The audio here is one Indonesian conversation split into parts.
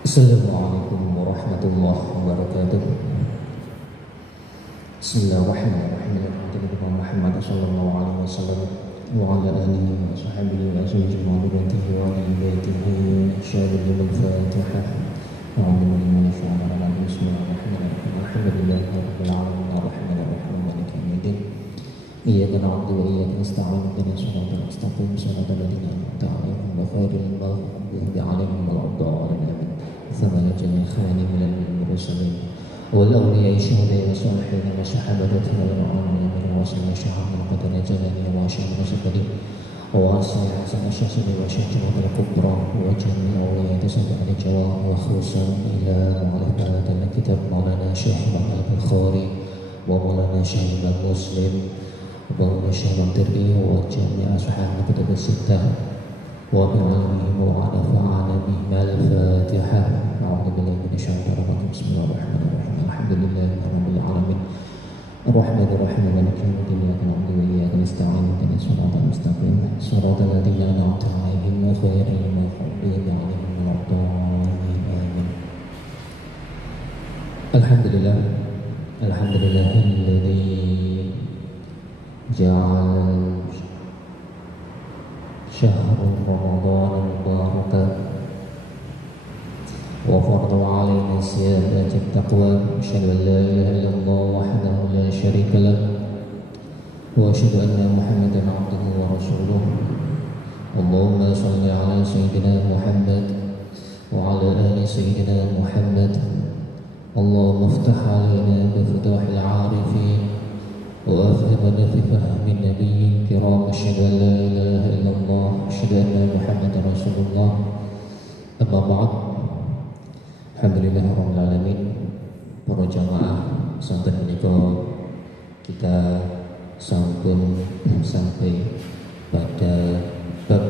Assalamualaikum warahmatullahi wabarakatuh. Bismillahirrahmanirrahim. Alhamdulillah Muhammad sallallahu alaihi wasallam wa ala alihi wa sahbihi wa azwajihi wa dhurriyyatihi wa ahli baitihi syarul Fatihah. A'udzu billahi minasy syaitonir rajim. Bismillahirrahmanirrahim. Alhamdulillahi rabbil alamin arrahmanir rahim maliki yaumiddin. Iyyaka na'budu wa iyyaka nasta'in ihdinas siratal mustaqim siratal ladzina an'amta 'alaihim ghairil maghdubi 'alaihim waladdallin. ثمن جميع خير من المرسلين والأولياء الشهداء والصالحين والصحابة والعلماء وسلم شهر قد نجلني وشهر سبلي وواسع حسن الشهر وشهر الكبرى وجميع أولياء سبع الجواب وخصوصا إلى معرفة الكتاب مولانا شيخ محمد البخاري ومولانا شيخ مسلم ومولانا شيخ الترمذي وجميع أصحاب الكتب الستة وبعلمهم ونفعنا بهم الفاتحة. أعوذ بالله من الشيطان الرجيم. بسم الله الرحمن الرحيم. الحمد لله رب العالمين الرحمن الرحيم مالك يوم الدين إياك نعبد وإياك نستعين اهدنا الصراط المستقيم صراط الذين أنعمت عليهم غير المغضوب عليهم ولا الضالين آمين. الحمد لله الذي جعل شهر رمضان مباركا وفرض علينا صيام التقوى. أشهد أن لا إله إلا الله وحده لا شريك له وأشهد أن محمدا عبده ورسوله. اللهم صل على سيدنا محمد وعلى آل سيدنا محمد. اللهم افتح علينا بفتوح العارفين وأفهمنا في فهم النبي الكرام. أشهد أن لا إله إلا الله أشهد أن محمدا رسول الله. أما بعد. Alhamdulillahirrahmanirrahim. Para jamaah santen menika kita sampun sampai pada bab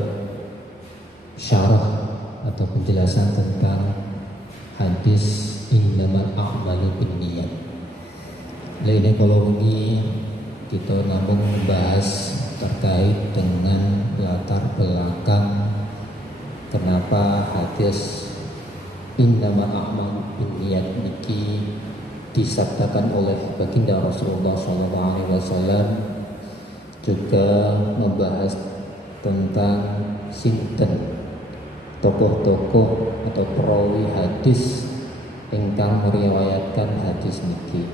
syarah atau penjelasan tentang hadis innamal a'malu binniyat. Lainnya kalau ini kita namun membahas terkait dengan latar belakang kenapa hadis innamal a'malu binniyat niki disabdakan oleh baginda Rasulullah SAW, juga membahas tentang sinten tokoh-tokoh atau perawi hadis ingkang meriwayatkan hadis niki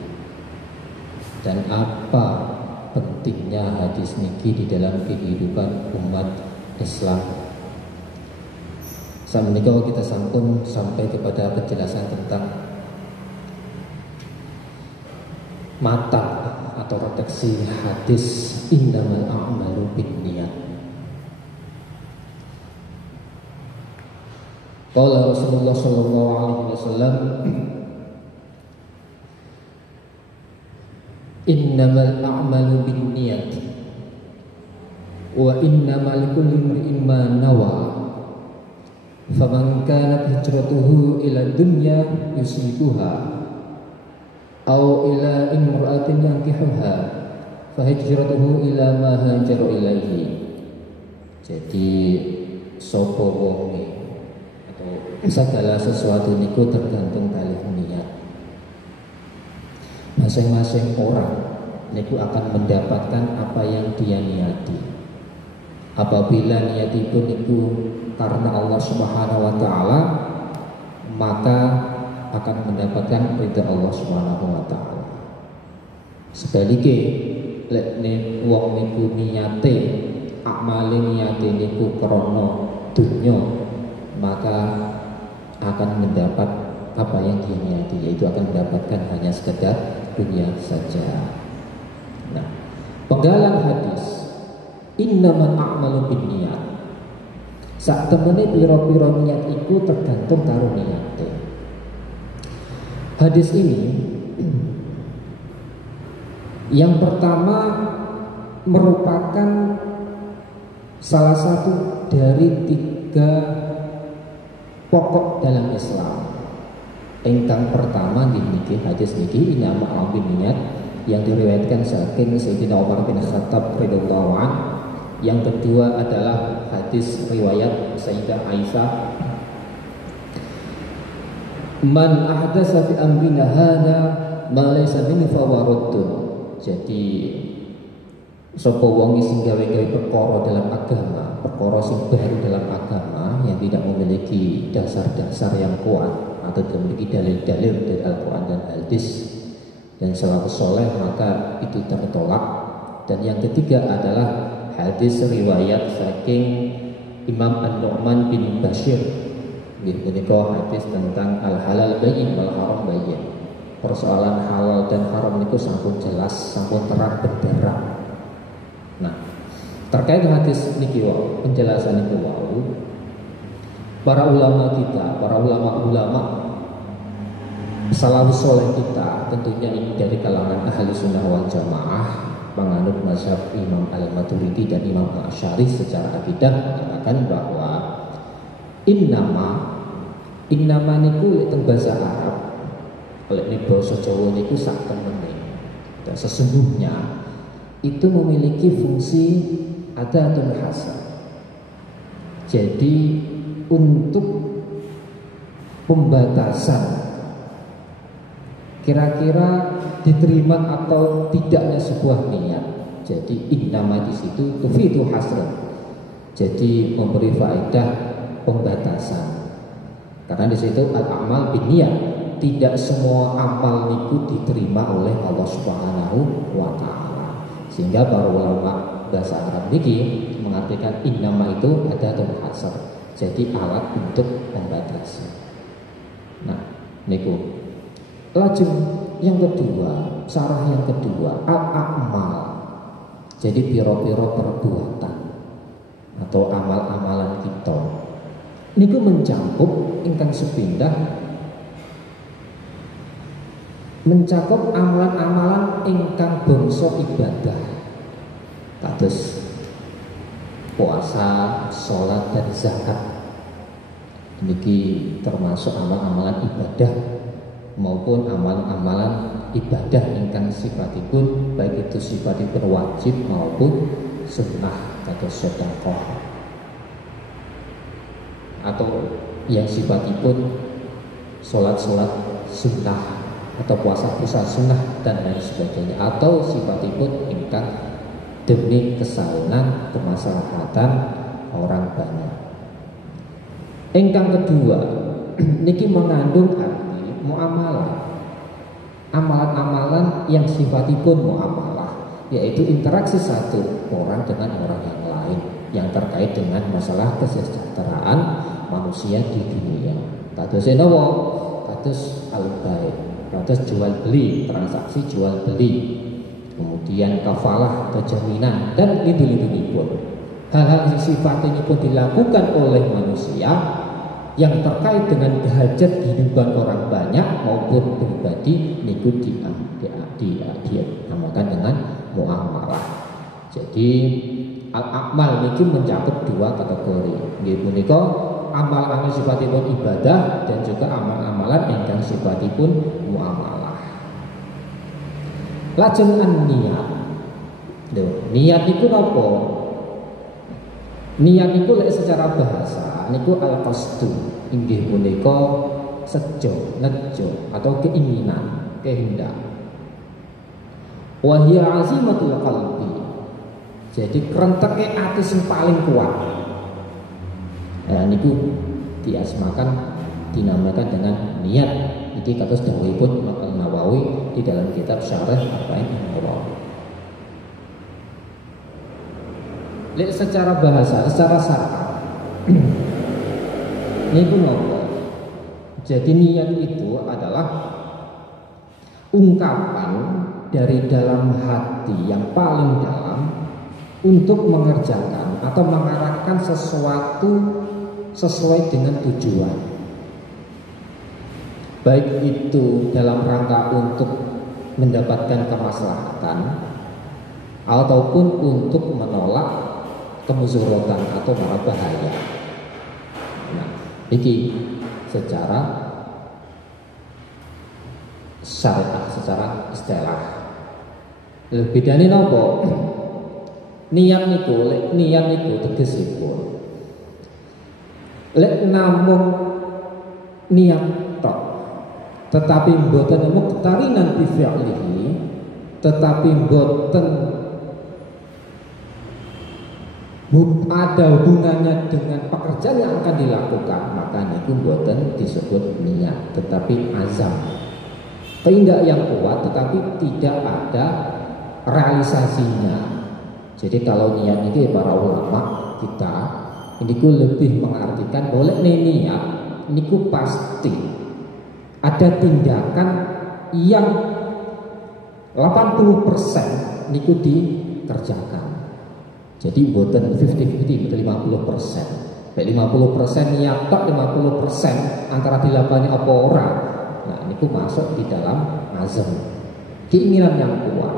dan apa pentingnya hadis niki di dalam kehidupan umat Islam. Semenika kita sampun sampai kepada penjelasan tentang mata atau redaksi hadis innamal a'malu binniyat. Qala Rasulullah sallallahu alaihi wasallam innamal a'malu binniyat wa innamal likulli imri'in ma nawa faman kanat hijratuhu ila dunya yusibuha aw ila imra'atin yankihuha fa hijratuhu ila ma hajara ilaihi. Jadi sapa wonge atau segala sesuatu niku tergantung kalih niat. Masing-masing orang niku akan mendapatkan apa yang dia niati. Apabila niatipun niku karena Allah Subhanahu wa taala, maka akan mendapatkan ridha Allah Subhanahu wa taala. Sebaliknya lek wong niku niate amale niate niku krana dunya, maka akan mendapat apa yang dia niati, yaitu akan mendapatkan hanya sekedar dunia saja. Nah, penggalan hadis innamal a'malu binniyat, sak temene pira-pira niat iku tergantung karo niate. Hadis ini yang pertama merupakan salah satu dari 3 pokok dalam Islam. Ingkang pertama niki hadis niki innamal a'malu binniyat yang diriwayatkan saking Sayyidina Umar bin Khattab radhiyallahu anhu. Yang kedua adalah hadis riwayat Sayyidah Aisyah Man ahdatsa fi amrina hadza ma laysa minhu fa huwa raddun. Jadi sapa wong sing gawe-gawe perkara dalam agama, perkara sing baru dalam agama yang tidak memiliki dasar-dasar yang kuat atau tidak memiliki dalil-dalil dari Al-Quran dan Hadis dan salafus saleh, maka itu tertolak. Dan yang ketiga adalah hadis riwayat saking Imam An-Nu'man bin Bashir. Menika hadis tentang al-halal bayyin wal haram bayyin. Persoalan halal dan haram itu sampun jelas, sampun terang benderang. Nah, terkait hadis niki wau, penjelasan niku wau, para ulama kita, para ulama-ulama salafus saleh kita, tentunya ini dari kalangan ahli sunnah wal jamaah, penganut mazhab Imam Al-Maturidi dan Imam Al-Asy'ari secara akidah mengatakan bahwa innama niku teng bahasa Arab, oleh basa Jawa niku sak temene. Dan sesungguhnya itu memiliki fungsi adatun hasan. Jadi untuk pembatasan kira-kira diterima atau tidaknya sebuah niat. Jadi innama di situ tufidu hasran. Jadi memberi faedah pembatasan. Karena di situ al-amal binniyat, tidak semua amal niku diterima oleh Allah Subhanahu wa taala. Sehingga para ulama bahasa Arab niki mengartikan innama itu adatun hasr. Jadi alat untuk membatasi. Nah, niku. Lajeng yang kedua, sarah yang kedua, al-a'mal. Jadi piro-piro perbuatan atau amal-amalan kita niku mencakup ingkang sepindah, mencakup amalan-amalan ingkang bangsa ibadah. Kados puasa, sholat dan zakat. Niki termasuk amal-amalan ibadah maupun amalan-amalan ibadah ingkang sifatipun baik itu sifatipun wajib maupun sunnah atau sedekah, atau yang sifatipun sholat-sholat sunnah atau puasa-puasa sunnah dan lain sebagainya, atau sifatipun ingkang demi kesalunan kemaslahatan orang banyak. Ingkang kedua niki mengandung muamalah, amalan-amalan yang sifatipun muamalah, yaitu interaksi satu orang dengan orang yang lain yang terkait dengan masalah kesejahteraan manusia di dunia. Kados napa? Kados al-bai', kados jual beli, transaksi jual beli, kemudian kafalah atau jaminan dan lidu-lidunipun. Hal-hal yang sifatnya pun dilakukan oleh manusia yang terkait dengan hajat kehidupan orang banyak maupun pribadi niku dinamakan dengan muamalah. Jadi al-akmal niku mencakup dua kategori. Nggih punika amal-amal sifatipun ibadah dan juga amal-amalan ingkang sifatipun muamalah. Lajeng an-niyat. Niat niku napa? Niat niku lek secara bahasa niku al-qasdu, inggih punika sejo, nejo atau keinginan, kehendak. Wa hiya azimatul qalbi. Jadi krenteke ati sing paling kuat. Niku diasmakan, dinamakan dengan niat. Iki kados dawuhipun Imam An-Nawawi di dalam kitab Syarah Arba'in An-Nawawi. Lek secara bahasa, secara syarah niku nopo? Jadi niat itu adalah ungkapan dari dalam hati yang paling dalam untuk mengerjakan atau mengarahkan sesuatu sesuai dengan tujuan. Baik itu dalam rangka untuk mendapatkan kemaslahatan ataupun untuk menolak kemuzuratan atau mara bahaya. Nah, iki secara syariah, secara istilah. Bedane napa? Niat niku tegesipun lek namung niat tok tetapi mboten muqtarinan bi fi'lihi, tetapi mboten ada hubungannya dengan pekerjaan yang akan dilakukan, maka niku mboten disebut niat, tetapi azam. Keindak yang kuat tetapi tidak ada realisasinya. Jadi kalau niat ini para ulama kita niku lebih mengartikan boleh niat niku pasti ada tindakan yang 80% niku dikerjakan. Jadi buatan 50-50, betul 50%. Baik 50% niat tok, 50% antara dilakoni apa ora. Nah, niku masuk di dalam azam. Keinginan yang kuat.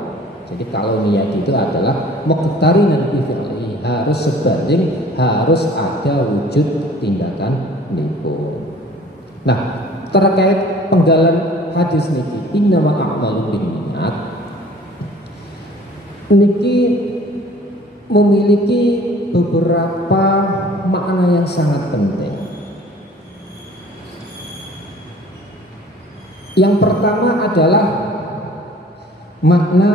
Jadi kalau niat itu adalah muqtarinan bi fi'li, harus sebanding, harus ada wujud tindakan niku. Nah, terkait penggalan hadis niki, innama a'malu binniyat. Niki memiliki beberapa makna yang sangat penting. Yang pertama adalah makna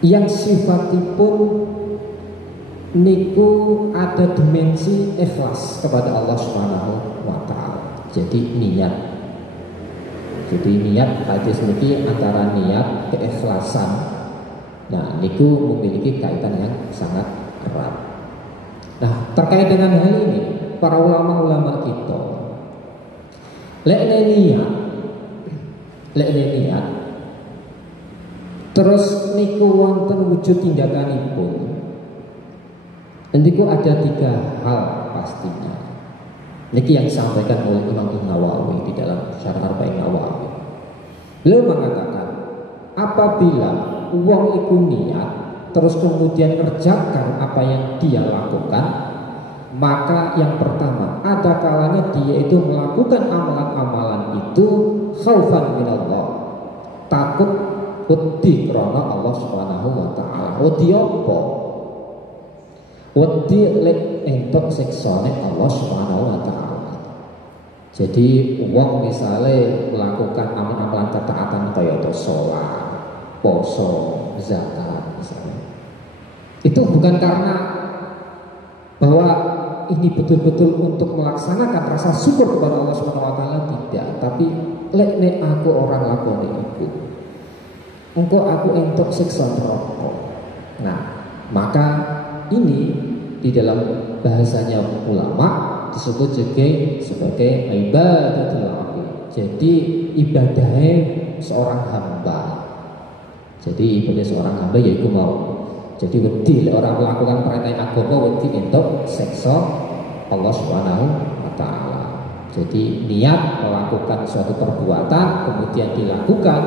yang sifatipun niku ada dimensi ikhlas kepada Allah Subhanahu wa taala. Jadi niat. Jadi niat hadis niki antara niat keikhlasan. Nah, niku memiliki kaitan yang sangat erat. Nah, terkait dengan hal ini, para ulama-ulama kita lek niat terus niku wonten wujud tindakanipun. Niku ada 3 hal pastinya. Niki yang disampaikan oleh Imam Nawawi di dalam Syarh Arba'in Nawawi. Beliau mengatakan, apabila wong iku niat terus kemudian kerjakan apa yang dia lakukan, maka yang pertama ada kalanya dia itu melakukan amalan-amalan itu khaufan minallah, takut wedi krana Allah Subhanahu wa taala. Wedi apa? Wedi lek entuk siksane Allah Subhanahu wa taala. Jadi wong misalnya melakukan amalan-amalan ketaatan kaya sholat, poso, zakat misalnya, itu bukan karena bahwa ini betul-betul untuk melaksanakan rasa syukur kepada Allah Subhanahu wa taala, tidak, tapi lek nek aku orang lakoni itu engko aku entuk siksa neraka. Nah, maka ini di dalam bahasanya ulama disebut juga sebagai ibadatul abid. Jadi ibadahnya seorang hamba. Jadi ibadah seorang hamba yaitu mau. Jadi wedi orang melakukan perintah agama wedi entuk siksa Allah Subhanahu wa taala. Jadi niat melakukan suatu perbuatan kemudian dilakukan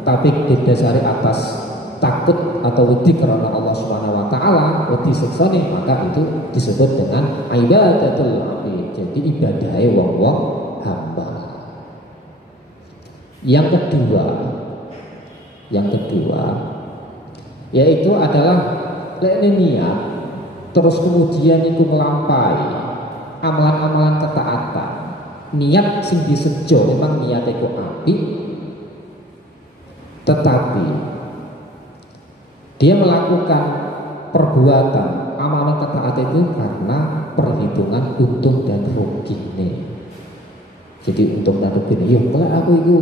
tapi didasari atas takut atau wedi karena Allah Subhanahu wa taala, wedi siksane, maka itu disebut dengan ibadatul abid. Jadi ibadahe wong-wong hamba. Yang kedua yaitu adalah niat terus kemudian itu melampaui amalan-amalan ketaatan. Niat sing disejo memang niat itu apik, tetapi dia melakukan perbuatan amalan ketaatan itu karena perhitungan untung dan rugi nih. Jadi untung dan rugi nih, kalau aku itu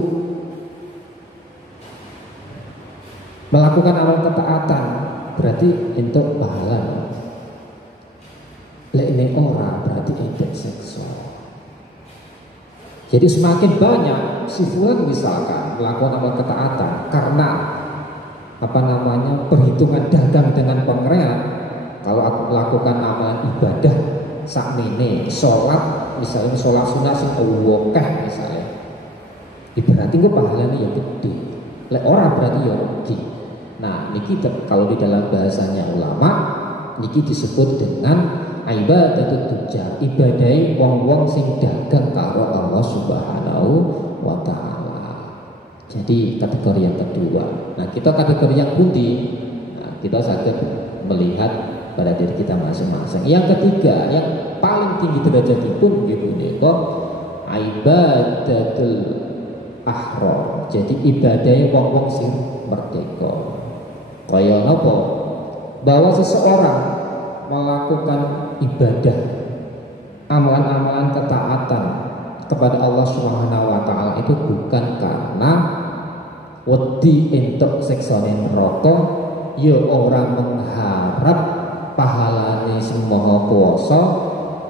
melakukan amalan ketaatan berarti untuk pahala. Lek ini orang berarti untuk seksual. Jadi semakin banyak si fulan misalkan melakukan amalan ketaatan karena perhitungan dagang dengan pangeran. Kalau aku melakukan amalan ibadah sakmene, sholat misalnya sholat sunah sing akeh misalnya, berarti gue pahalanya ya gede. Lek orang berarti ya rugi. Nah, niki kalau di dalam bahasanya ulama niki disebut dengan ibadatul tujar, ibadai wong-wong sing dagang karo Allah Subhanahu wa taala. Jadi kategori yang kedua. Nah, kita kategori yang pundi, nah, kita sakit melihat pada diri kita masing-masing. Yang ketiga, yang paling tinggi derajatipun gitu nika ibadatul ahrar. Jadi ibadahnya wong-wong sing merdeka. Kaya napa? Bahwa seseorang melakukan ibadah, amalan-amalan ketaatan kepada Allah Subhanahu wa taala itu bukan karena wedi entuk siksane neraka, ya ora mengharap pahalane semua kuasa,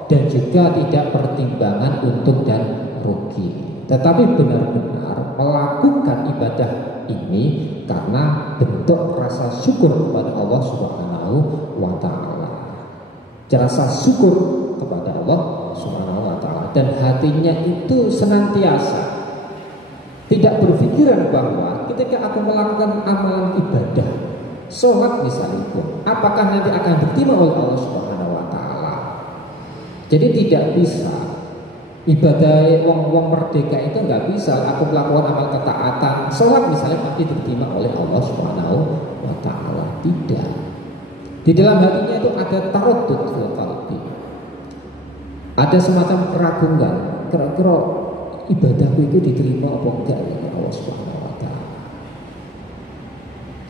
dan juga tidak pertimbangan untung dan rugi, tetapi benar-benar melakukan ibadah ini karena bentuk rasa syukur kepada Allah Subhanahu wa taala. Rasa syukur kepada Allah Subhanahu wa taala, dan hatinya itu senantiasa tidak berpikiran bahwa ketika aku melakukan amalan ibadah, sholat misalnya, apakah nanti akan diterima oleh Allah Subhanahu wa taala. Jadi tidak bisa ibadah wong merdeka itu nggak bisa aku melakukan amal ketaatan, sholat misalnya nanti diterima oleh Allah Subhanahu wa taala. Tidak. Di dalam hatinya itu ada taraddud fil qalbi. Ada semacam keraguan, kira-kira ibadahku itu diterima apa enggak ya Allah Subhanahu wa taala.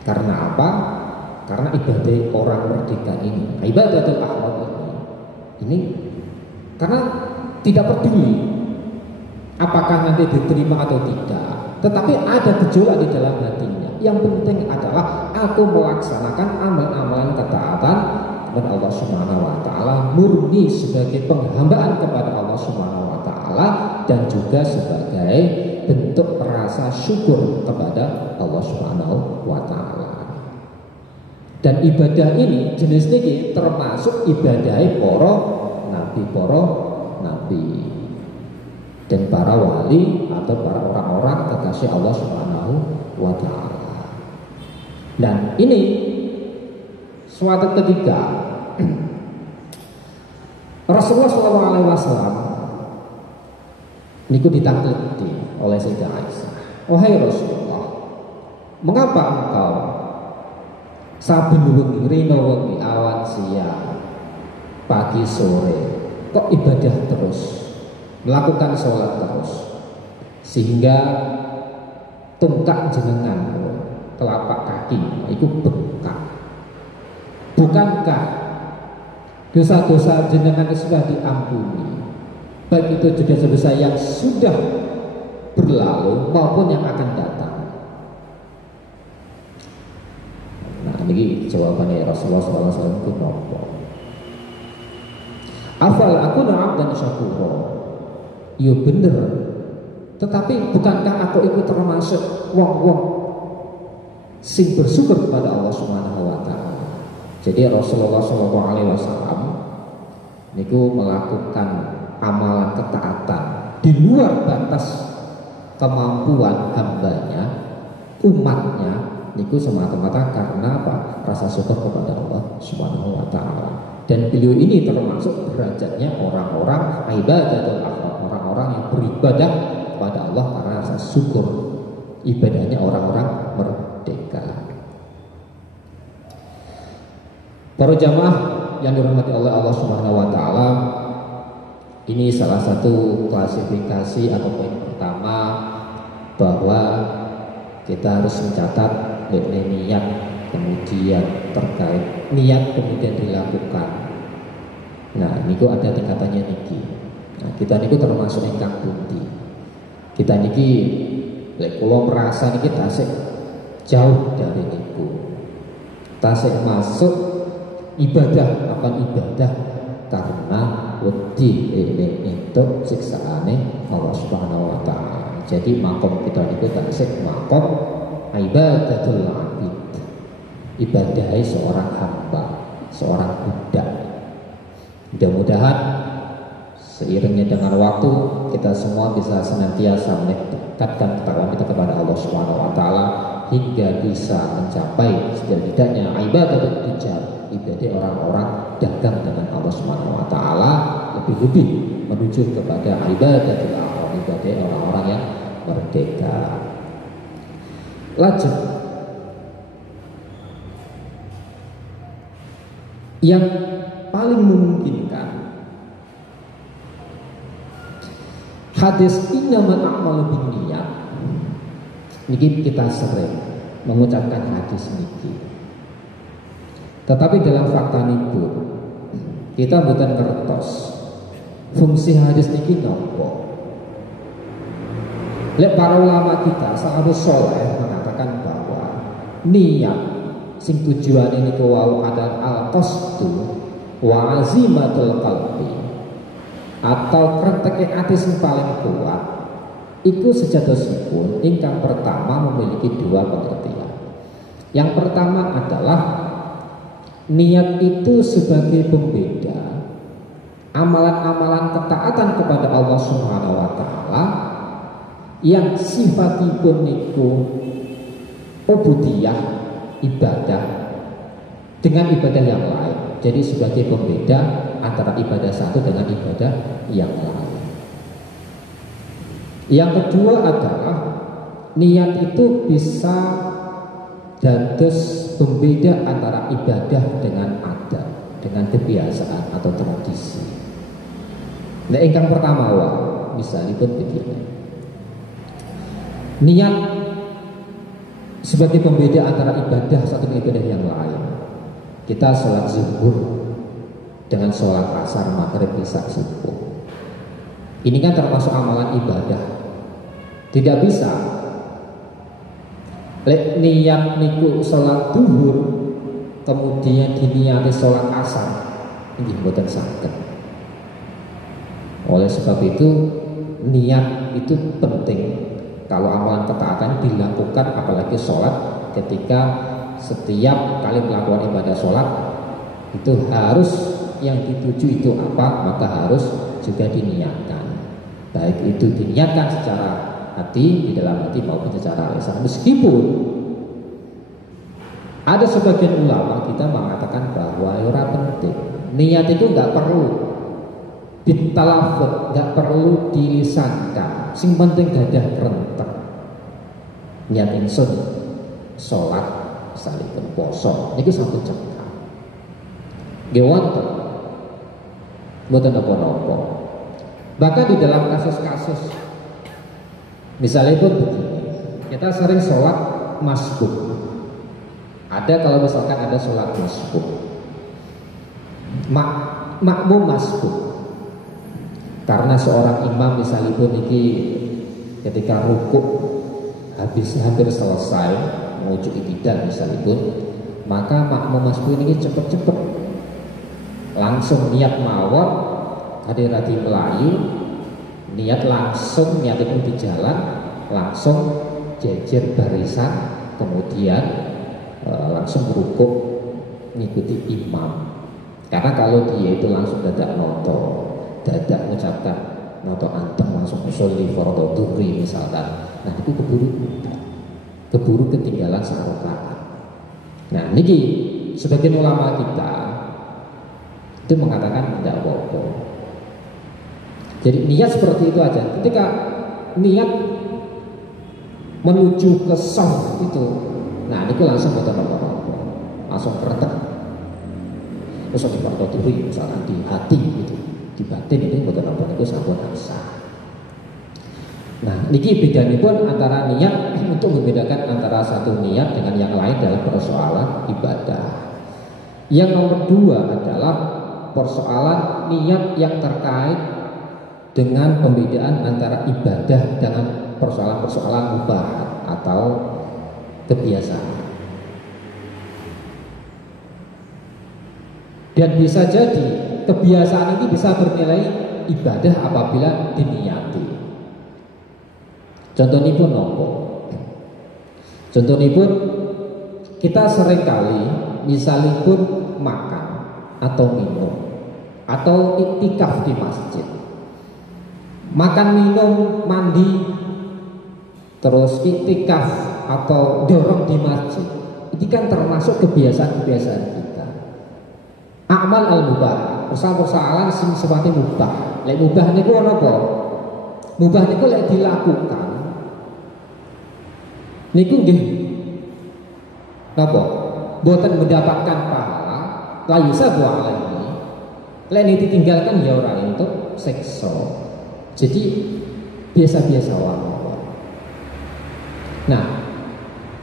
Karena apa? Karena ibadah orang merdeka ini, ibadatul ahrar ini karena tidak peduli apakah nanti diterima atau tidak, tetapi ada gejolak di dalam hatinya. Yang penting adalah aku melaksanakan amal-amalan ketaatan kepada Allah Subhanahu wa taala, murni sebagai penghambaan kepada Allah Subhanahu wa taala, dan juga sebagai bentuk rasa syukur kepada Allah Subhanahu wa taala. Dan ibadah ini jenis ini termasuk ibadah para nabi dan para wali atau para orang-orang kekasih Allah Subhanahu wa taala. Dan ini suatu ketika Rasulullah SAW niku ditakuti oleh Sayyidah Aisyah. Wahai Rasulullah, mengapa engkau saben wengi rino wengi awan siang pagi sore kok ibadah terus, melakukan sholat terus, sehingga tungkak jenengan telapak kaki itu bengkak? Bukankah dosa-dosa jenengan sudah diampuni, baik itu dosa-dosa yang sudah berlalu maupun yang akan datang? Nah, ini jawabannya Rasulullah SAW itu nopo. Afal aku abdan syakura. Ya bener, tetapi bukankah aku itu termasuk wong-wong sing bersyukur kepada Allah Subhanahu wa taala? Jadi Rasulullah SAW niku melakukan amalan ketaatan di luar batas kemampuan hambanya, umatnya, niku semata-mata karena apa? Rasa syukur kepada Allah Subhanahu wa taala. Dan beliau ini termasuk derajatnya orang-orang ibadatul ahrar, orang-orang yang beribadah kepada Allah karena rasa syukur, ibadahnya orang-orang merdeka. Para jamaah yang dirahmati oleh Allah Subhanahu wa taala, ini salah satu klasifikasi atau poin pertama bahwa kita harus mencatat niat, kemudian terkait niat kemudian dilakukan. Nah, niku ada tingkatannya niki. Nah, kita niku termasuk ingkang pundi. Kita niki lek kula merasa niki tasik jauh dari niku. Tasik masuk ibadah akan ibadah karena wedi untuk siksaane Allah Subhanahu wa taala. Jadi makom kita niku tasik makom ibadatul abid. Ibadahai seorang hamba, seorang budak. Mudah-mudahan seiringnya dengan waktu kita semua bisa senantiasa mendekatkan ketakwaan kita kepada Allah Subhanahu wa taala hingga bisa mencapai setidaknya ibadah tujjar, ibadah orang-orang dagang dengan Allah Subhanahu wa taala, lebih-lebih menuju kepada ibadatul ahrar, ibadah orang-orang yang merdeka. Lanjut, yang paling memungkinkan Hadis innamal a'malu binniyat niki kita sering mengucapkan hadis niki. Tetapi dalam fakta niku kita bukan kertos. Fungsi hadis niki nopo? Lek para ulama kita salafus saleh mengatakan bahwa niat sing tujuan ini wau adalah al-qasdu wa azimatul qalbi atau kretek ati sing paling kuat iku sejatosipun ingkang pertama memiliki dua pengertian. Yang pertama adalah niat itu sebagai pembeda amalan-amalan ketaatan kepada Allah Subhanahu wa taala yang sifatipun niku ubudiyah, ibadah dengan ibadah yang lain. Jadi sebagai pembeda antara ibadah satu dengan ibadah yang lain. Yang kedua adalah niat itu bisa dados pembeda antara ibadah dengan adat, dengan kebiasaan atau tradisi. Nah, ingkang pertama misalipun begini. Niat sebagai pembeda antara ibadah satu dengan ibadah yang lain. Kita sholat zuhur dengan sholat asar, maghrib, isya, subuh. Ini kan termasuk amalan ibadah. Tidak bisa niat niku sholat zuhur kemudian diniati sholat asar, ini bukan saged. Oleh sebab itu niat itu penting. Kalau amalan ketaatan dilakukan, apalagi sholat, ketika setiap kali melakukan ibadah sholat itu harus yang dituju itu apa, maka harus juga diniatkan. Baik itu diniatkan secara hati, di dalam hati maupun secara lisan. Meskipun ada sebagian ulama kita mengatakan bahwa ora penting, niat itu nggak perlu ditalafut, nggak perlu dilisankan. Sing penting gadah rentek. Niat ingsun sholat salipun poso niku sampun cekak. Nggih wonten. Mboten napa-napa. Bahkan di dalam kasus-kasus misalnya pun begini, kita sering sholat masbuk. Ada kalau misalkan ada sholat masbuk, makmum masbuk. Karena seorang imam misalnya pun ini ketika rukuk hampir selesai menuju iktidal misalnya pun, maka makmum masbuk ini cepet-cepet langsung niat mawon hadirati melayu, niat langsung niat itu di jalan langsung jejer barisan, kemudian langsung rukuk mengikuti imam. Karena kalau dia itu langsung dadak noto, dadak mengucapkan noto antem langsung usul di fardhu dhuhri misalkan, nah itu keburu ketinggalan sarokah. Nah niki sebagian ulama kita itu mengatakan tidak apa-apa. Jadi niat seperti itu aja. Ketika niat menuju ke soft itu, nah itu langsung boten apa-apa, langsung keretek. Terus di fardhu dhuhri misalkan di hati gitu, di batin ini boten apa itu sampun sah. Nah, niki bedanya pun antara niat untuk membedakan antara satu niat dengan yang lain dalam persoalan ibadah. Yang nomor dua adalah persoalan niat yang terkait dengan pembedaan antara ibadah dengan persoalan-persoalan mubah atau kebiasaan. Dan bisa jadi kebiasaan ini bisa bernilai ibadah apabila diniati. Contohnya pun nopo. Contohnya pun kita sering kali misalnya pun makan atau minum atau iktikaf di masjid. Makan, minum, mandi, terus iktikaf atau dorong di masjid. Ini kan termasuk kebiasaan-kebiasaan kita. Amal al-mubah, persoalan sing sifatnya mubah. Lek mubah niku ana apa? Mubah niku lek dilakukan niku nggih napa? Boten mendapatkan pahala, la yusabu alaihi. Lek ditinggalkan ya ora entuk siksa. Jadi biasa-biasa wae. Nah,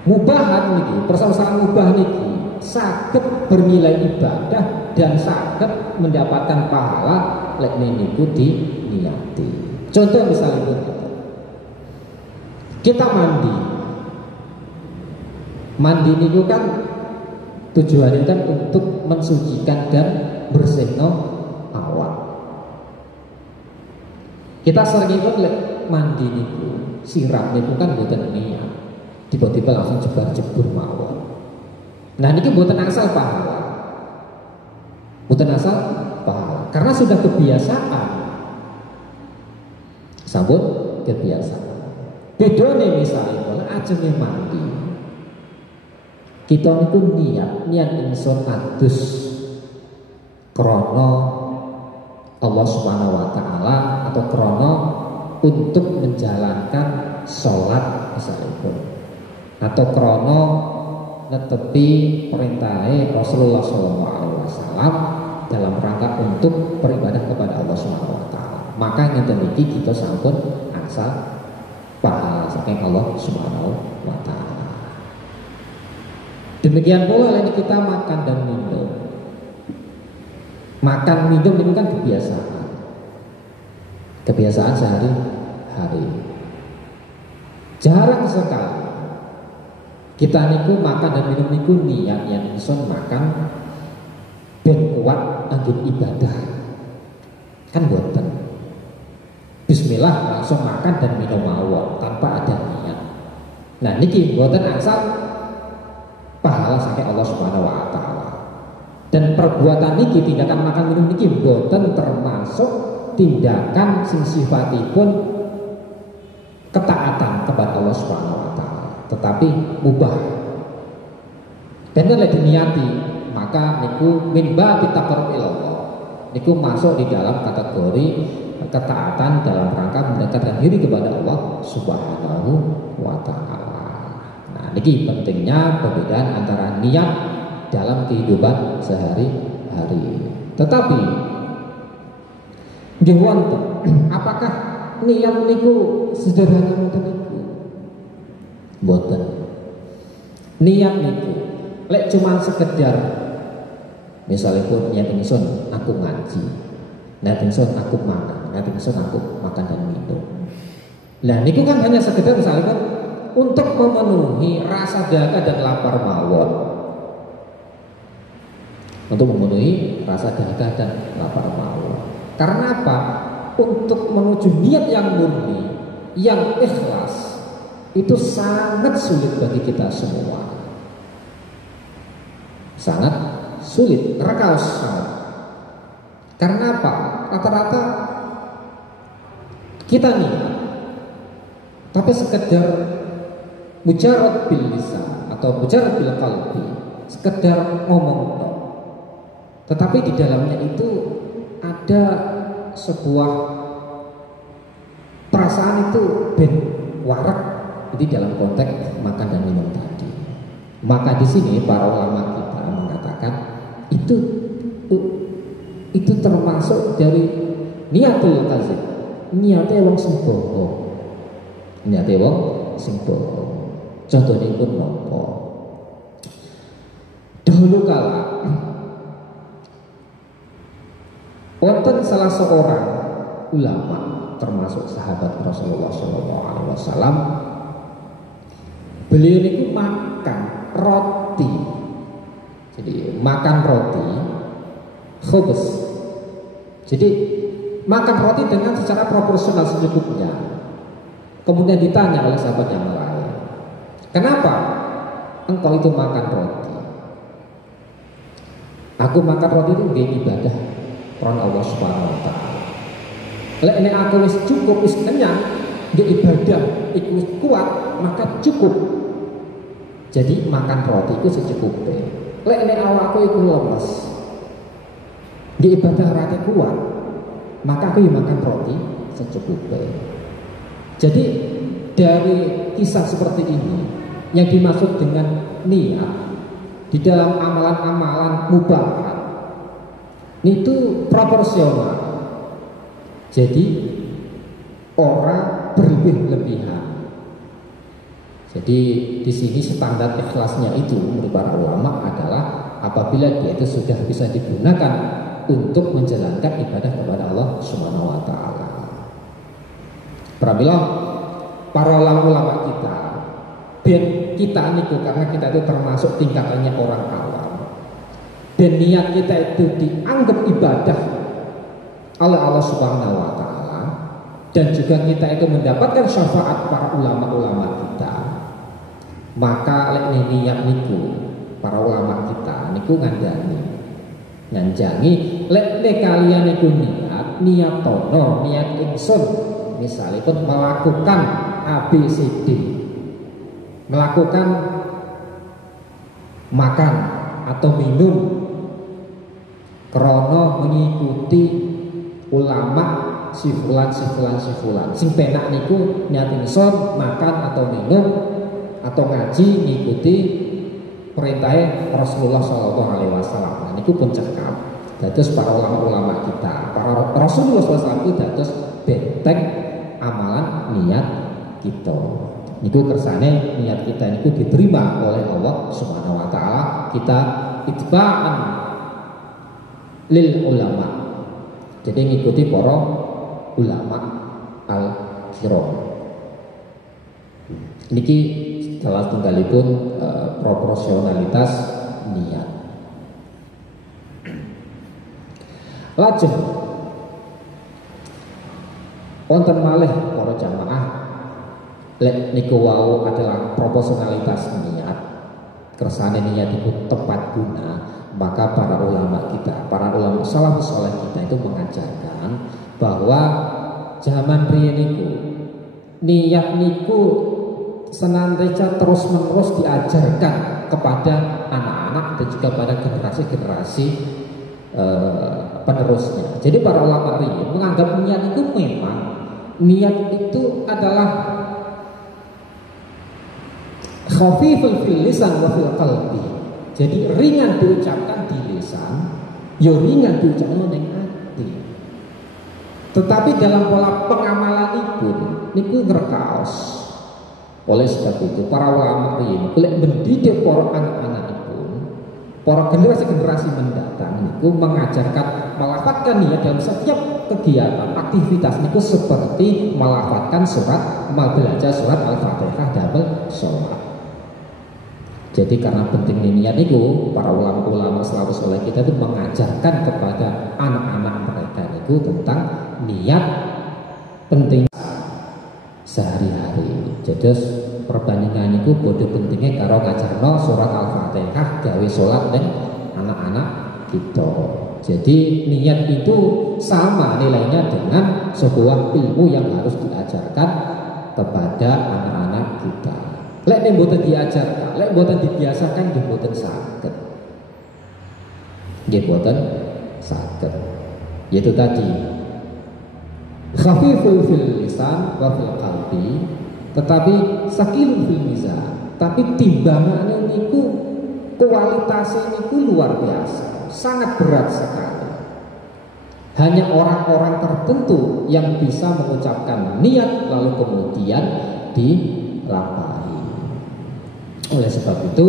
mubahan niki, persoalan mubah niki saged bernilai ibadah dan saged mendapatkan pahala lek niku diniati. Contoh misalnya kita mandi niku kan tujuannya kan untuk mensucikan dan bersihno awak. Kita sering ikut mandi niku, siram niku kan buatan niat, tiba-tiba langsung jebur mawon. Nah niki buatan asal pahala, karena sudah kebiasaan, sabut kebiasaan. Bedone misalnya kalau ajenge mandi, kita niku niat ingsun adus krono Allah Subhanahu wa taala atau krono untuk menjalankan sholat misalnya, atau krono netepi perintahnya Rasulullah SAW dalam rangka untuk beribadah kepada Allah Subhanahu wa taala. Maka ngeten iki kita sampun asal pahala saking Allah Subhanahu wa taala. Demikian pula ini kita makan dan minum. Makan minum ini kan kebiasaan sehari-hari. Jarang sekali kita niku makan dan minum niku niat yang ingsun makan ben kuat anggen ibadah. Kan boten. Bismillah langsung makan dan minum mawon tanpa ada niat. Nah niki boten asal pahala saking Allah Subhanahu wa taala. Dan perbuatan niki, tindakan makan minum niki boten termasuk tindakan sing sifatipun ketaatan kepada Allah Subhanahu wa taala, tetapi mubah. Dan nek diniati, maka niku min babi taqarrub ilallah. Niku masuk di dalam kategori ketaatan dalam rangka mendekatkan diri kepada Allah Subhanahu wa taala. Nah, niki pentingnya perbedaan antara niat dalam kehidupan sehari-hari. Tetapi nggih wonten, apakah niat niku sederhana ngoten niku? Mboten. Niat niku lek cuma sekedar misalnya pun niat ingsun aku ngaji, niat ingsun aku makan, niat ingsun aku makan dan minum. Nah niku kan hanya sekedar misalnya kan untuk memenuhi rasa dahaga dan lapar mawon. Untuk memenuhi rasa dahaga dan lapar mawon. Karena apa? Untuk menuju niat yang murni, yang ikhlas, itu sangat sulit bagi kita semua. Sangat sulit, rekaus sangat. Karena apa? Rata-rata kita niat, tapi sekedar mujarrad bil lisan atau mujarrad bil qalbi, sekedar ngomong. Tetapi di dalamnya itu ada sebuah perasaan itu ben warak di dalam konteks makan dan minum tadi. Maka di sini para ulama kita mengatakan itu termasuk dari niatul kadzib. Niate wong sing bohong. Niate wong sing bohong. Contohnya pun nopo. Dahulu kala wonten salah seorang ulama termasuk sahabat Rasulullah SAW. Beliau itu makan roti. Jadi makan roti khubz. Jadi makan roti dengan secara proporsional secukupnya. Kemudian ditanya oleh sahabat yang lain, kenapa engkau itu makan roti? Aku makan roti itu gak ibadah karena Allah Subhanahu wa taala. Lek nek aku wis cukup, wis kenyang, gak ibadah iku kuat, maka cukup. Jadi makan roti itu secukupnya. Lek nek awakku iku lemes, gak ibadah rati kuat, maka aku makan roti secukupnya. Jadi dari kisah seperti ini yang dimaksud dengan niat di dalam amalan-amalan mubahat itu proporsional. Jadi orang berlebih-lebihan. Jadi di sini standar ikhlasnya itu menurut para ulama adalah apabila dia itu sudah bisa digunakan untuk menjalankan ibadah kepada Allah Subhanahu wa taala. Pramila para ulama kita, ben kita niku karena kita itu termasuk tingkatannya orang awam. Dan niat kita itu dianggap ibadah oleh Allah Subhanahu wa taala dan juga kita itu mendapatkan syafaat para ulama-ulama kita. Maka lek niat niku para ulama kita niku nganjangi lek kalian niku niat tono niat ingsun misalnya pun melakukan ABCD, melakukan makan atau minum krono mengikuti ulama si fulan sing penak niku niat ingsun makan atau minum atau ngaji ngikuti perintah Rasulullah Shallallahu Alaihi Wasallam. Nah, niku pun cekap. Dados para ulama kita, para Rasulullah SAW itu dados benteng amalan niat kita. Niku kersane niat kita niku diterima oleh Allah Subhanahu Wa Taala. Kita itba'an lil ulama. Jadi ngikuti para ulama al-kiram. Niki salah tunggalipun proporsionalitas niat. Lajeng wonten malih para jamaah lek niku wau adalah proporsionalitas niat. Kersane niat itu tepat guna, maka para ulama kita, para ulama salafus saleh kita itu mengajarkan bahwa zaman riyen niku niat niku senantiasa terus-menerus diajarkan kepada anak-anak dan juga pada generasi-generasi penerusnya. Jadi para ulama riyen menganggap niat itu memang niat itu adalah khafiful fil lisan wa fil qalbi. Jadi ringan diucapkan di lisan, yo ringan diucapkan ning ati. Tetapi dalam pola pengamalan niku ngerkaos. Oleh sebab itu para ulama ini boleh mendidik para anak-anak itu, para generasi-generasi mendatang itu mengajarkan melafadzkan niat dalam setiap kegiatan aktivitas itu seperti melafadzkan surat, belajar surat Al-Fatihah dalam sholat. Jadi karena penting niat itu para ulama-ulama salafus saleh kita itu mengajarkan kepada anak-anak mereka itu tentang niat penting sehari-hari. Jadi perbandingan itu bodoh pentingnya karo ngajarno surat Al-Fatihah gawe sholat dan anak-anak kita. Jadi niat itu sama nilainya dengan sebuah ilmu yang harus diajarkan kepada anak-anak kita. Lek nek mboten diajarkan, lek mboten dibiasakan nggih mboten saged. Nggih mboten saged. Yaitu tadi khafiful fil lisan wa fil qalbi, tetapi sakilun fil mizan. Tapi timbangannya niku kualitasnya niku luar biasa, sangat berat sekali. Hanya orang-orang tertentu yang bisa mengucapkan niat lalu kemudian dilampahi. Oleh sebab itu,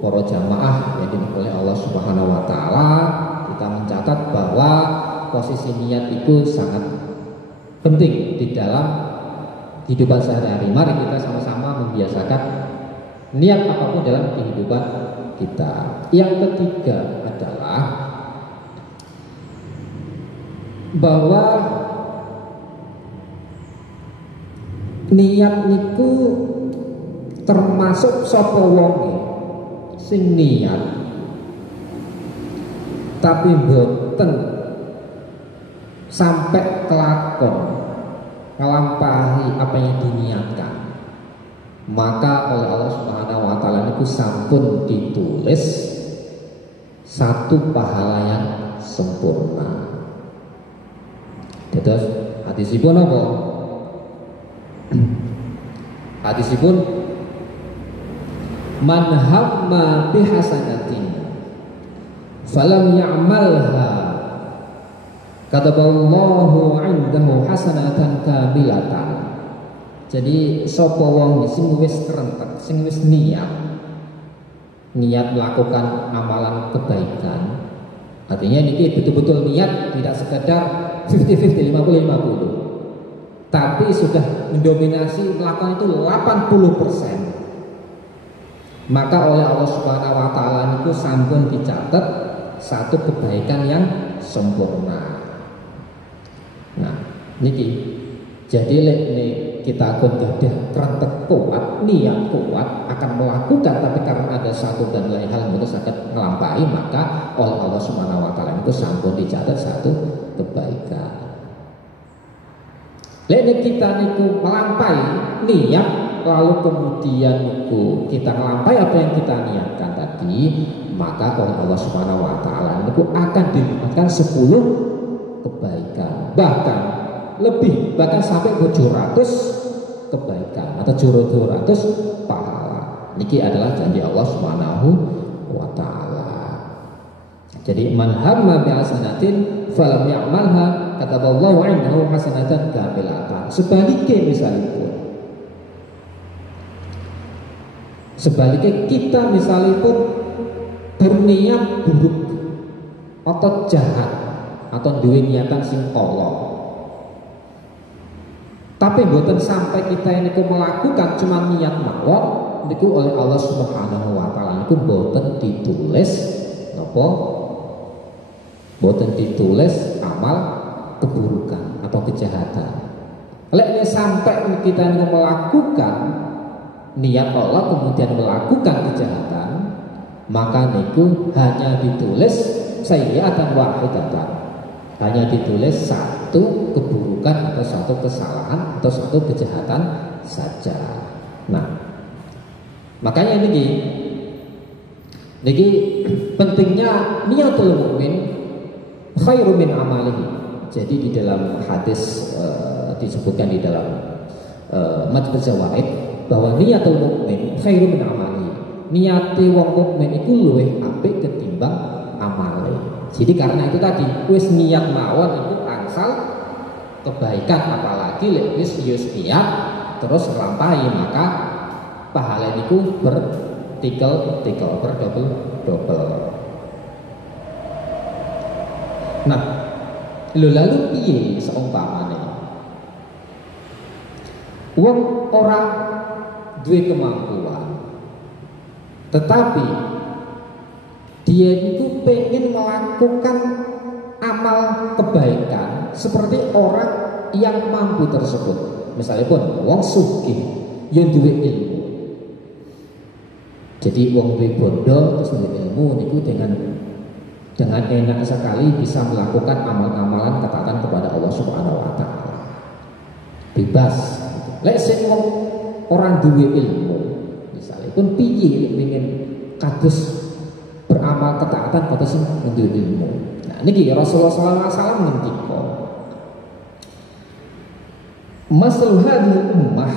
para jamaah yang dimiliki oleh Allah Subhanahu wa taala, kita mencatat bahwa posisi niat itu sangat penting di dalam kehidupan sehari-hari. Mari kita sama-sama membiasakan niat apapun dalam kehidupan kita. Yang ketiga adalah bahwa niat niku termasuk sapa wonge sing niat tapi mboten sampai kelakon ngelampahi apa yang diniatkan, maka oleh Allah Subhanahu wa taala niku sampun ditulis satu pahala yang sempurna. Terus hadisipun apa? Hadisipun man hamma bihasanatin falam ya'malha kataballahu 'indahu hasanatan kamilatan Jadi sapa wong sing wis kerentek, sing wis niat melakukan amalan kebaikan. Artinya ini betul-betul niat, tidak sekedar 50-50, 50-50. Tapi sudah mendominasi melakukan itu 80%. Maka oleh Allah Subhanahu wa taala itu sampun dicatat satu kebaikan yang sempurna. Nah, niki jadi kita akan gadah kerentek kuat, niat kuat akan melakukan, tapi karena ada satu dan lain hal yang sangat melampaui, maka oleh Allah Subhanahu wa taala itu sampun dicatat satu kebaikan. Lek kita niku melampaui niat, lalu kemudian niku kita melampaui apa yang kita niatkan tadi, maka oleh Allah Subhanahu wa taala niku akan diberikan 10 kebaikan, bahkan lebih, bahkan sampai 700 kebaikan atau 700 pahala. Niki adalah janji Allah Subhanahu wa taala. Jadi man hamma bi hasanatin falam ya'malha kataballahu 'indahu hasanatan kamilatan. Sebaliknya kita misalnya pun berniat buruk atau jahat atau duwe niatan sing tolong, tapi buatan sampai kita ini melakukan cuma niat mawon, niku oleh Allah Subhanahu wa taala niku buatan ditulis napa? Buatan ditulis amal keburukan atau kejahatan. Lek sampai kita ini melakukan niat Allah kemudian melakukan kejahatan, maka niku hanya ditulis sayyi'atan wahidatan. Hanya ditulis satu keburukan atau satu kesalahan atau satu kejahatan saja. Nah, makanya niki pentingnya niatul mukmin khairu min amalihi. Jadi di dalam hadis disebutkan di dalam Majmu' Zawaid bahwa niatul mukmin khairu min amalihi. Niate wong mukmin iku luwih apik ketimbang amale. Jadi karena itu tadi wis niat mawon itu angsal kebaikan, apalagi lek wis niat terus nglampahi, maka pahala niku bertikel-tikel, berdobel-dobel. Nah, lalu piye seumpamane wong ora duwe kemampuan tetapi dia itu pengen melakukan amal kebaikan seperti orang yang mampu tersebut. Misalnya pun wong sugih yang duwe ilmu. Jadi wong duwe bondo terus duwe ilmu niku dengan enak sekali bisa melakukan amal-amalan ketaatan kepada Allah Subhanahu wa taala. Bebas. Lek sing wong orang duwe ilmu, misalnya pun piye pengen kados beramal ketaatan pada sing duwe ilmu. Nah niki Rasulullah sallallahu alaihi wasallam ngendika, "Masal hadhihi ummah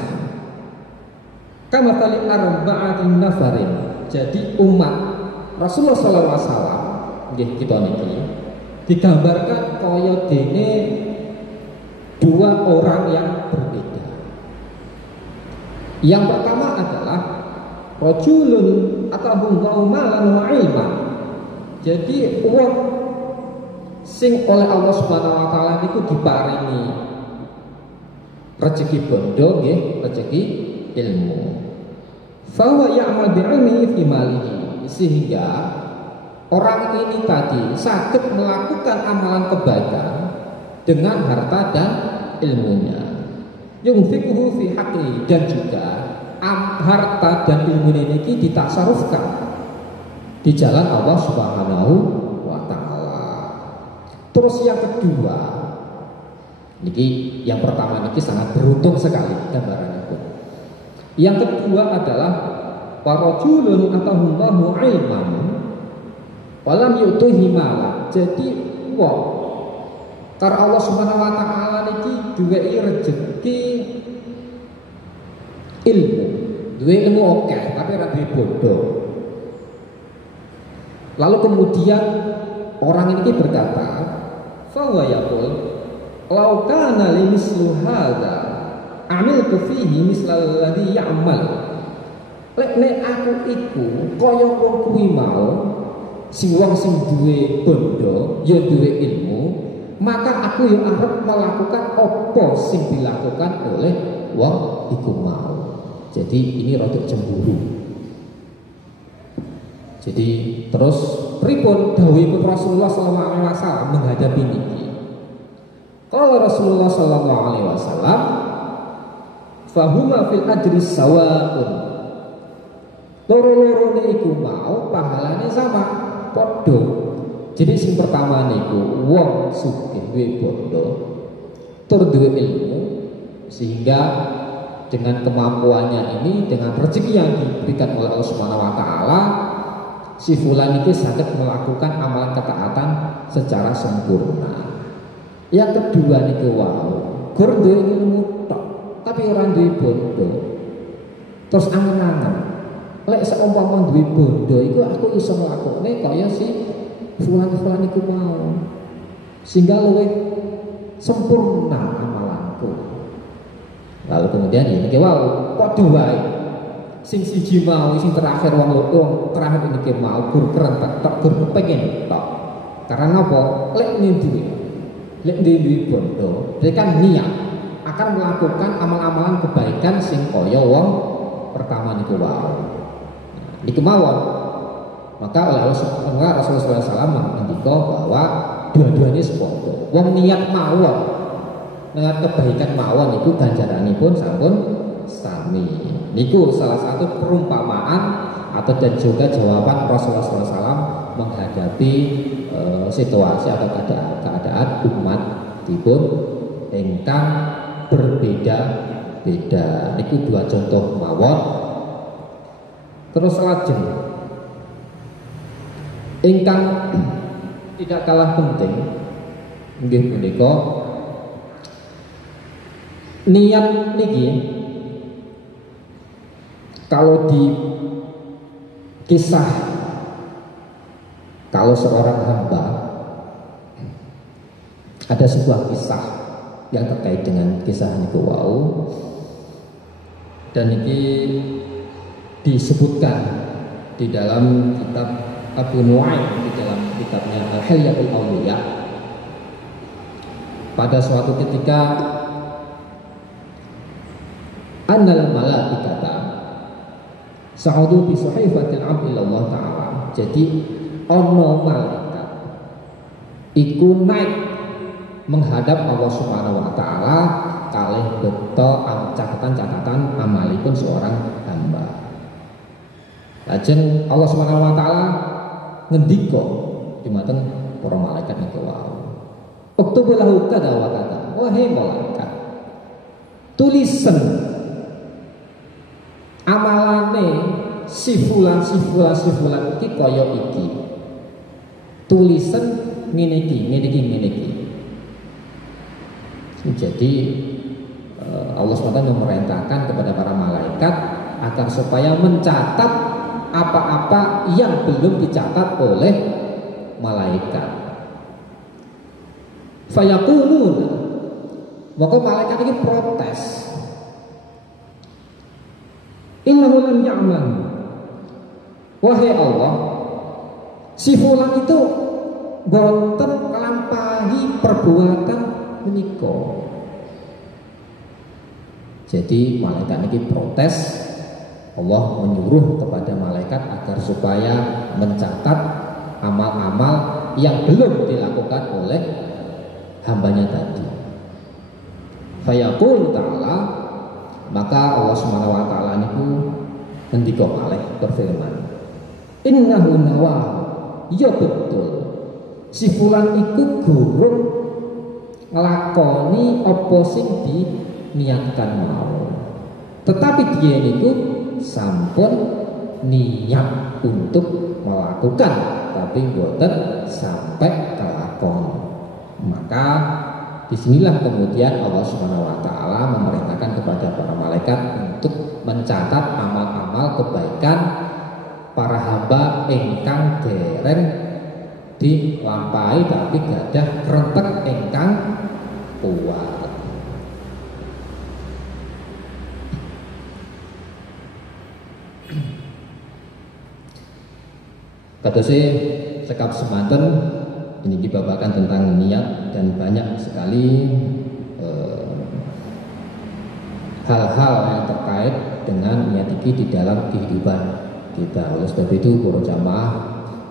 kama tali arba'atin nafarin." Jadi umat Rasulullah sallallahu alaihi wasallam nggih kita niki digambarkan kaya dene dua orang yang berbeda. Yang pertama adalah rajulun atahu malan wa ilman. Jadi wong sing oleh Allah Subhanahu wa taala niku diparingi rezeki bondo nggih, rezeki ilmu. Fa huwa ya'mal bi'ilmihi fi malihi, sehingga orang ini tadi sakit melakukan amalan kebaikan dengan harta dan ilmunya. Yunfiquhu fi haqqi, dan juga harta dan ilmu ini ditasarufkan di jalan Allah Subhanahu wa taala. Terus yang kedua, niki yang pertama niki sangat beruntung sekali gambarannya. Yang kedua adalah warajulun atahullahu ilman walam yu'tihi mala. Jadi wong karena Allah Subhanahu wa taala niki duwei rezeki ilmu, duwe ilmu oke, tapi ora duwe bodoh. Lalu kemudian orang ini berkata, fa wa yaqul law kana li mislu hadza amiltu fihi mislal ladzi ya'mal. Lek nek aku iku kaya wong kuwi mau sing wong sing duwe bondo ya duwe ilmu, maka aku yo arep melakukan apa sing dilakukan oleh wong iku mau. Jadi ini rada cemburu. Jadi terus pripun dawuhipun Rasulullah sallallahu alaihi wasallam menghadapi niki. Kalau Rasulullah sallallahu alaihi wasallam fahuma fil ajri sawa'un. Loro-lorone iku mau pahalane sama, padha. Jadi sing pertama niku wong sugih duwe bondo, tur duwe ilmu, sehingga dengan kemampuannya ini, dengan rezeki yang diberikan oleh Allah Subhanahu wa taala, si fulan itu saged melakukan amalan ketaatan secara sempurna. Yang kedua niku wau, gur duwe ilmu tok, tapi ora duwe bondo. Terus angen-angen lek seumpama duwe bondo iku aku iso nglakone kaya si fulan-fulan iku mau, sehingga luwih sempurna amalanku. Lalu kemudian ya niki wau padha wae. Sing siji mau sing terakhir wong terakhir niki mau gur kerentek tok gur kepengin tok. Karena apa? Lek duwe bondo, dia kan niat akan melakukan amal-amalan kebaikan sing kaya wong pertama niku wau. Niku mawon. Maka oleh Rasulullah SAW mengendika bahwa dua-duanya sepodo. Wong niat mawon, niat kebaikan mawon itu ganjaranipun sampun sami. Niku salah satu perumpamaan atau dan juga jawaban Rasulullah SAW menghadapi situasi atau keadaan umat dipun ingkang berbeda-beda. Niku dua contoh mawon. Terus lajeng ingkang tidak kalah penting nggih punika niat niki kalau di kisah kalau seorang hamba ada sebuah kisah yang terkait dengan kisah niku wau dan niki disebutkan di dalam kitab Abu Nu'aim, di dalam kitabnya Al-Hilyatul Awliya. Pada suatu ketika annal malaikata sa'udu bi suhaifatil abdi Allah taala. Jadi ono malaikat iku naik menghadap Allah Subhanahu wa taala kalih beto catatan-catatan amalipun seorang hamba. Lajeng Allah Subhanahu wa taala ngendika dumateng para malaikat niku wau. Uktub lahu kada wa kada. Wahai malaikat, tulisan amalane si fulan iki kaya iki. Tulisan ngene iki. Jadi Allah SWT memerintahkan kepada para malaikat agar supaya mencatat apa-apa yang belum dicatat oleh malaikat. Fayaqulun, maka malaikat ini protes. Innahu lam ya'mal. Wahai Allah, si fulan itu boten nglampahi perbuatan menika. Jadi malaikat ini protes. Allah menyuruh kepada malaikat agar supaya mencatat amal-amal yang belum dilakukan oleh hambanya tadi. Fayaqul ta'ala, maka Allah Subhanahu wa taala niku ngendika malih berfirman, innahu nawa, ya betul si fulan iku gurung nglakoni apa sing diniatkan mau, tetapi dia niku sampun niat untuk melakukan tapi boten sampai kelakon. Maka disinilah kemudian Allah Subhanahu wa taala memerintahkan kepada para malaikat untuk mencatat amal-amal kebaikan para hamba ingkang dereng dilampahi tapi gadah krentek ingkang kuat. Kadose sekap semanten ini dibabakan tentang niat dan banyak sekali hal-hal yang terkait dengan niat iki di dalam kehidupan kita. Oleh sebab itu para jamaah,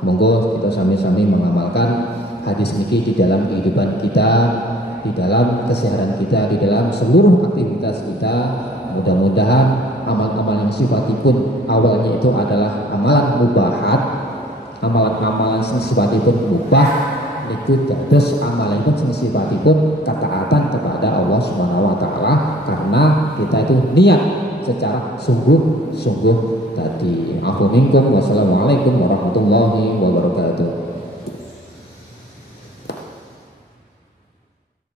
monggo kita sami-sami mengamalkan hadis niki di dalam kehidupan kita, di dalam keseharian kita, di dalam seluruh aktivitas kita. Mudah-mudahan amal-amal yang sifatipun awalnya itu adalah amalan mubahat, amalan-amalan sing sifatipun mubah itu dados amalanipun sing sifatipun ketaatan kepada Allah Subhanahu wa taala, karena kita itu niat secara sungguh-sungguh tadi. Aku minkum, wassalamualaikum warahmatullahi wabarakatuh.